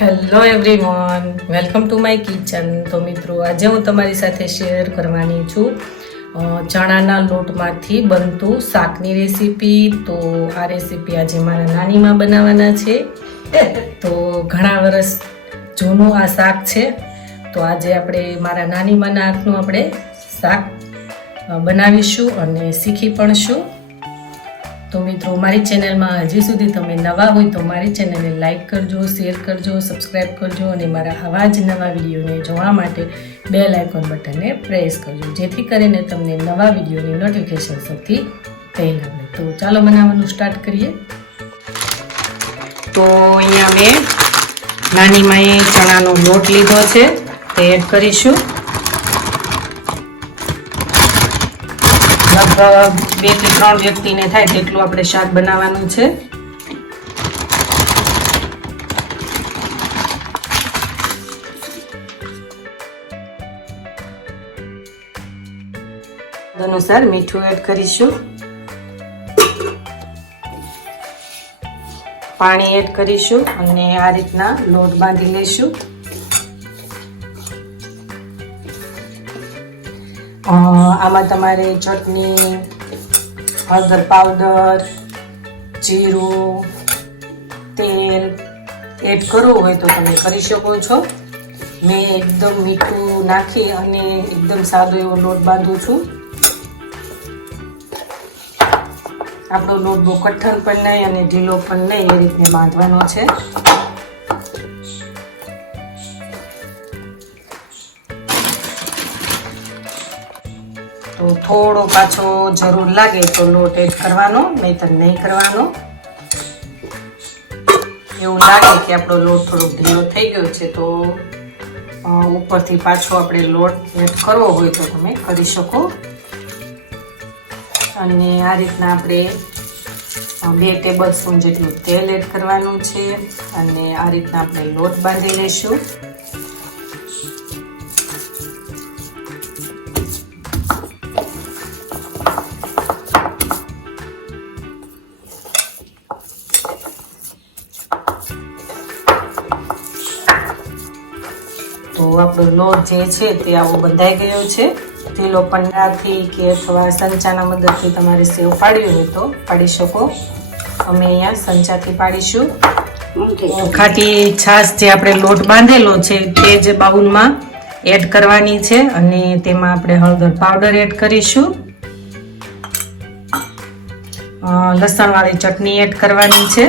Hello everyone welcome to my kitchen તો મિત્રો, આજે હું તમારી સાથે શેર કરવાની છું. ચણાના લોટમાંથી બનતું શાકની રેસીપી તો આ રેસીપી આજે મારા નાનીમાં બનાવવાના છે. તો ઘણા વર્ષ જૂનું આ શાક છે. તો આજે આપણે મારા નાનીમાંના હાથનું આપણે શાક બનાવીશું અને શીખી પણ છું. તો મિત્રો, મારી ચેનલમાં હજી સુધી તમે નવા હોય તો મારી ચેનલને લાઇક કરજો, શેર કરજો સબસ્ક્રાઈબ કરજો અને મારા આવા જ નવા વિડીયોને જોવા માટે બેલ આઇકોન બટનને પ્રેસ કરજો, જેથી કરીને તમને નવા વિડીયોની નોટિફિકેશન સૌથી પહેલાં મળે. તો ચાલો બનાવવાનું સ્ટાર્ટ કરીએ. તો અહીંયા મેં નાની માએ ચણાનો લોટ લીધો છે, તે એડ કરીશું. લગભગ બેથી ત્રણ વ્યક્તિને થાય તેટલું આપણે શાક બનાવવાનું છે. અનુસાર મીઠું એડ કરીશું. પાણી એડ કરીશું અને આ રીતના લોટ બાંધી લઈશું. આમાં તમારે ચટણી, હળદર પાવડર, જીરું, તેલ એડ કરવું હોય તો તમે કરી શકો છો. મેં એકદમ મીઠું નાખી અને એકદમ સાદો એવો લોટ બાંધું છું. આપણો લોટ બહુ કઠણ પણ નહીં અને ઢીલો પણ નહીં એ રીતને બાંધવાનો છે. થોડો પાછો જરૂર લાગે તો લોટ એડ કરવાનો, નહીતર નહીં કરવાનો. એવું લાગે કે આપણો લોટ થોડો ઢીલો થઈ ગયો છે તો ઉપરથી પાછો આપણે લોટ એડ કરવો હોય તો તમે કરી શકો. અને આ રીતના આપણે બે ટેબલ સ્પૂન જેટલું તેલ એડ કરવાનું છે અને આ રીતના આપણે લોટ બાંધી લઈશું આપણો લોટ જે છે તે આવો બંધાઈ ગયો છે. તેલો પન્નાથી કે અથવા સંચાના મદદથી તમારે સેવ પાડવી હોય તો પાડી શકો. અમે અહીંયા સંચાથી પાડીશું. ખાટી છાશ જે આપણે લોટ બાંધેલો છે તે જ બાઉલમાં એડ કરવાની છે અને તેમાં આપણે હળદર પાવડર એડ કરીશું. લસણવાળી ચટણી એડ કરવાની છે.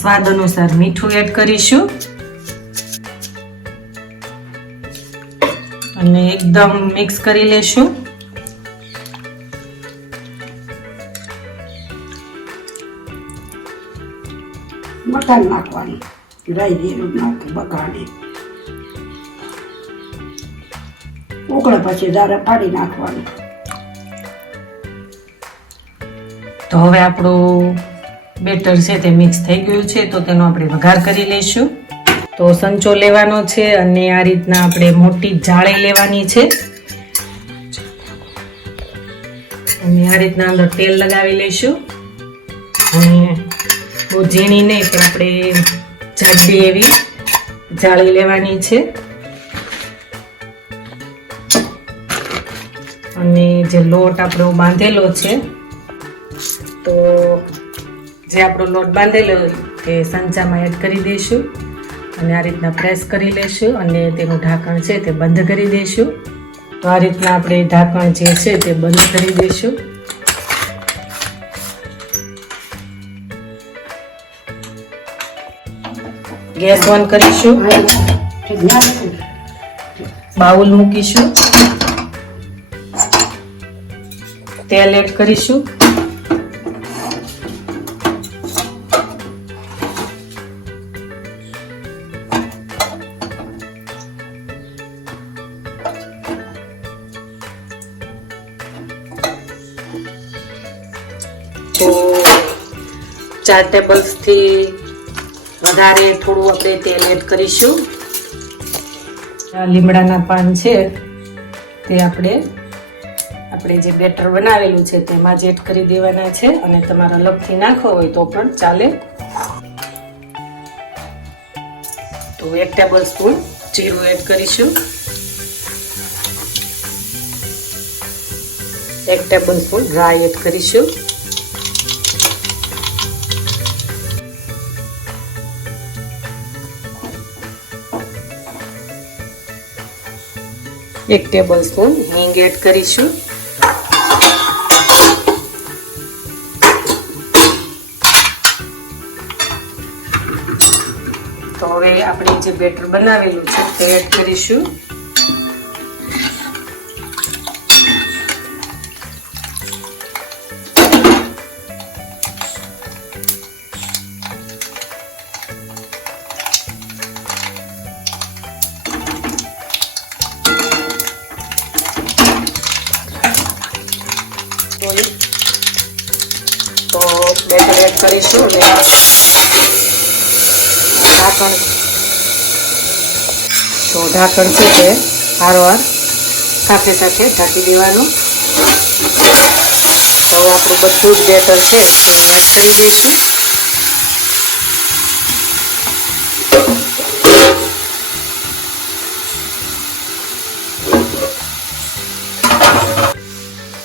સ્વાદ અનુસાર મીઠું એડ કરીશું. અને એકદમ મિક્સ કરી લેશું. મટન નાખવાની. રાઈ જીરું નાખી બગાડી. ઉકળે પછી દારા પાડી નાખવાનું. તો હવે આપણું બેટર છે તે મિક્સ થઈ ગયું છે તો તેનો આપણે વઘાર કરી લઈશું. તો સંચો લેવાનો છે અને આ રીતના આપણે મોટી જાળી લેવાની છે. અને આ રીતના અંદર તેલ લગાવી લઈશું. અને બહુ ઝીણી નહીં, પણ આપણે જાડી એવી જાળી લેવાની છે. અને જે લોટ આપણો બાંધેલો છે, તો જે આપણો લોટ બાંધેલો તે સંચામાં એડ કરી દઈશું. અને આ રીતના પ્રેસ કરી લઈશું અને તેનું ઢાંકણ છે તે બંધ કરી દઈશું તો આ રીતના આપણે ઢાંકણ જે છે તે બંધ કરી દઈશું ગેસ ઓન કરીશું. બાઉલ મૂકીશું. તેલ એડ કરીશું. ચાર ટેબલ્સથી વધારે થોડું આપણે તેલ એડ કરીશું. લીમડાના પાન છે, તે આપણે આપણે જે બેટર બનાવેલું છે તેમાં જ એડ કરી દેવાના છે અને તમારા અલગથી નાખવો હોય તો પણ ચાલે. તો એક ટેબલ સ્પૂન જીરું એડ કરીશું. એક ટેબલ સ્પૂન ડ્રાય એડ કરીશું. એક ટેબલ સ્પૂન હિંગ એડ કરીશું. તો હવે આપણે જે બેટર બનાવેલું છે તે એડ કરીશું. કરીશું ને. ઢાંકણ તો ઢાંકણ છે તે. હારવાર સાથે સાથે ઢાંકી દેવાનું. તો આપણું બધું જ બેટર છે. એડ કરી દઈશું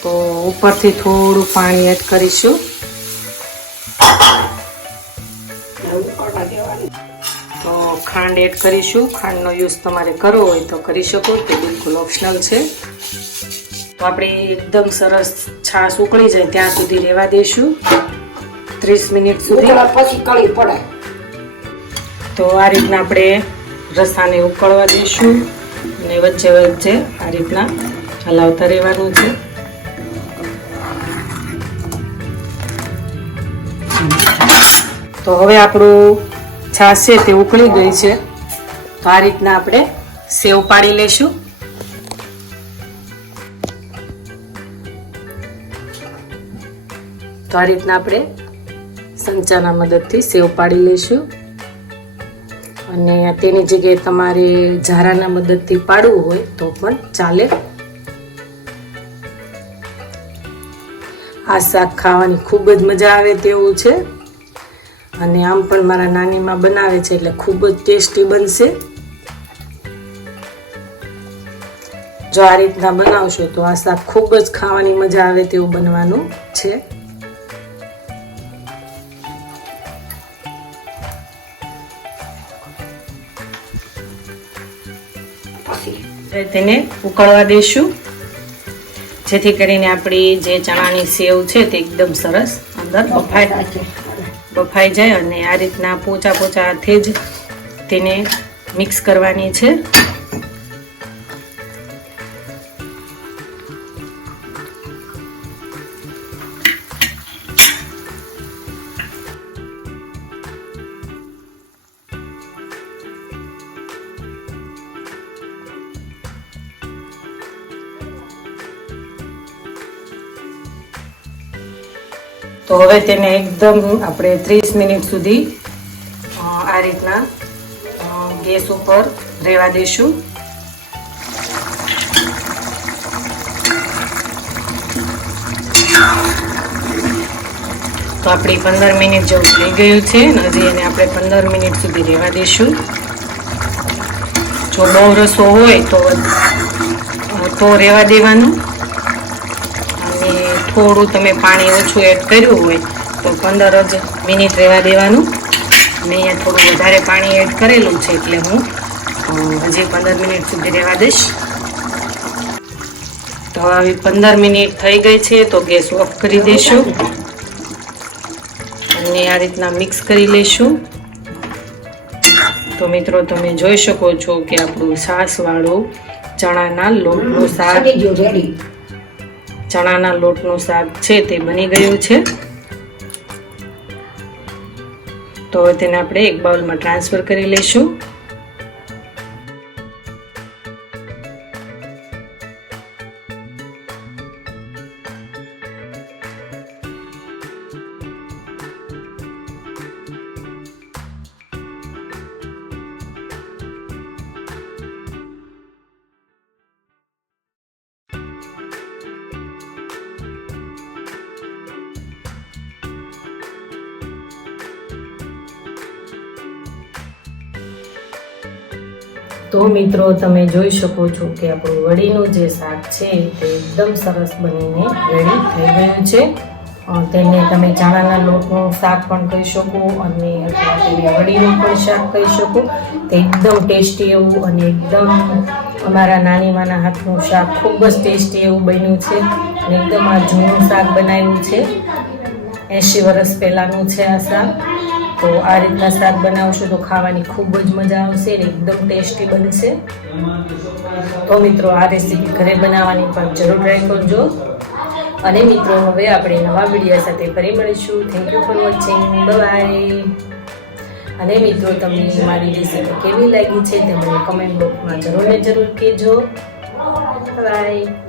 તો ઉપરથી થોડું પાણી એડ કરીશું. ખાંડ એડ કરીશું. ખાંડનો યુઝ તમારે કરવો હોય તો કરી શકો તે બિલકુલ ઓપ્શનલ છે. તો આપણે એકદમ સરસ છાશ ઉકળી જાય ત્યાં સુધી રહેવા દઈશું. ત્રીસ મિનિટ સુધી. પછી કળી પડે. તો આ રીતના આપણે રસાને ઉકળવા દઈશું. અને વચ્ચે વચ્ચે આ રીતના હલાવતા રહેવાનું છે. તો હવે આપણું છાશ છે તે ઉકળી ગઈ છે. તો આ રીતના આપણે સેવ પાડી લેશું. તો આ રીતના આપણે સંચાના મદદથી સેવ પાડી લઈશું અને તેની જગ્યાએ તમારે ઝારાના મદદથી પાડવું હોય તો પણ ચાલે. આ શાક ખાવાની ખૂબ જ મજા આવે તેવું છે. અને આમ પણ મારા નાનીમાં બનાવે છે એટલે ખૂબ જ ટેસ્ટી બનશે. જો આ રીતના બનાવશો તો આ શાક ખૂબ જ ખાવાની મજા આવે તેવું બનવાનું છે. તેને ઉકળવા દઈશું જેથી કરીને આપણી જે ચણાની સેવ છે તે એકદમ સરસ અંદર બફાય બફાઈ જાય અને આ રીતના પોચા પોચા હાથે જ તેને મિક્સ કરવાની છે. તો હવે તેને એકદમ આપણે ત્રીસ મિનિટ સુધી આ રીતના ગેસ ઉપર રહેવા દઈશું તો આપણી પંદર મિનિટ જેવું થઈ ગયું છે હજી એને આપણે પંદર મિનિટ સુધી રહેવા દઈશું જો બહુ રસો હોય તો તો રહેવા દેવાનું. થોડું તમે પાણી ઓછું એડ કર્યું હોય તો પંદર જ મિનિટ રહેવા દેવાનું. મેં અહીંયા થોડું વધારે પાણી એડ કરેલું છે એટલે હું હજી પંદર મિનિટ સુધી રહેવા દઈશ. તો આવી પંદર મિનિટ થઈ ગઈ છે તો ગેસ ઓફ કરી દઈશું અને આ રીતના મિક્સ કરી લઈશું તો મિત્રો તમે જોઈ શકો છો કે આપણું છાશવાળું ચણાના લોટનું શાક ચણાના લોટનું શાક છે તે બની ગયું છે. તો તેને આપણે એક બાઉલમાં ટ્રાન્સફર કરી લઈશું. તો મિત્રો, તમે જોઈ શકો છો કે આપણું વડીનું જે શાક છે તે એકદમ સરસ બનીને રેડી થઈ ગયું છે. તેને તમે ચણાના લોટનું શાક પણ કહી શકો અને અથવા વડીનું પણ શાક કહી શકો. તે એકદમ ટેસ્ટી એવું અને એકદમ અમારા નાનીમાના હાથનું શાક ખૂબ જ ટેસ્ટી એવું બન્યું છે અને એકદમ આ જૂનું શાક બનાવ્યું છે. એંશી વર્ષ પહેલાંનું છે આ શાક. તો આ રીતના શાક બનાવશો તો ખાવાની ખૂબ જ મજા આવશે અને એકદમ ટેસ્ટી બનશે. તો મિત્રો આ રેસીપી ઘરે બનાવવાની પણ જરૂર ટ્રાય કરજો. અને મિત્રો હવે આપણે નવા વીડિયો સાથે ફરી મળીશું. Thank you for watching bye અને મિત્રો તમને મારી રેસીપી કેવી લાગી છે તે મને કમેન્ટ બોક્સમાં જરૂર ને જરૂર કહેજો. બાય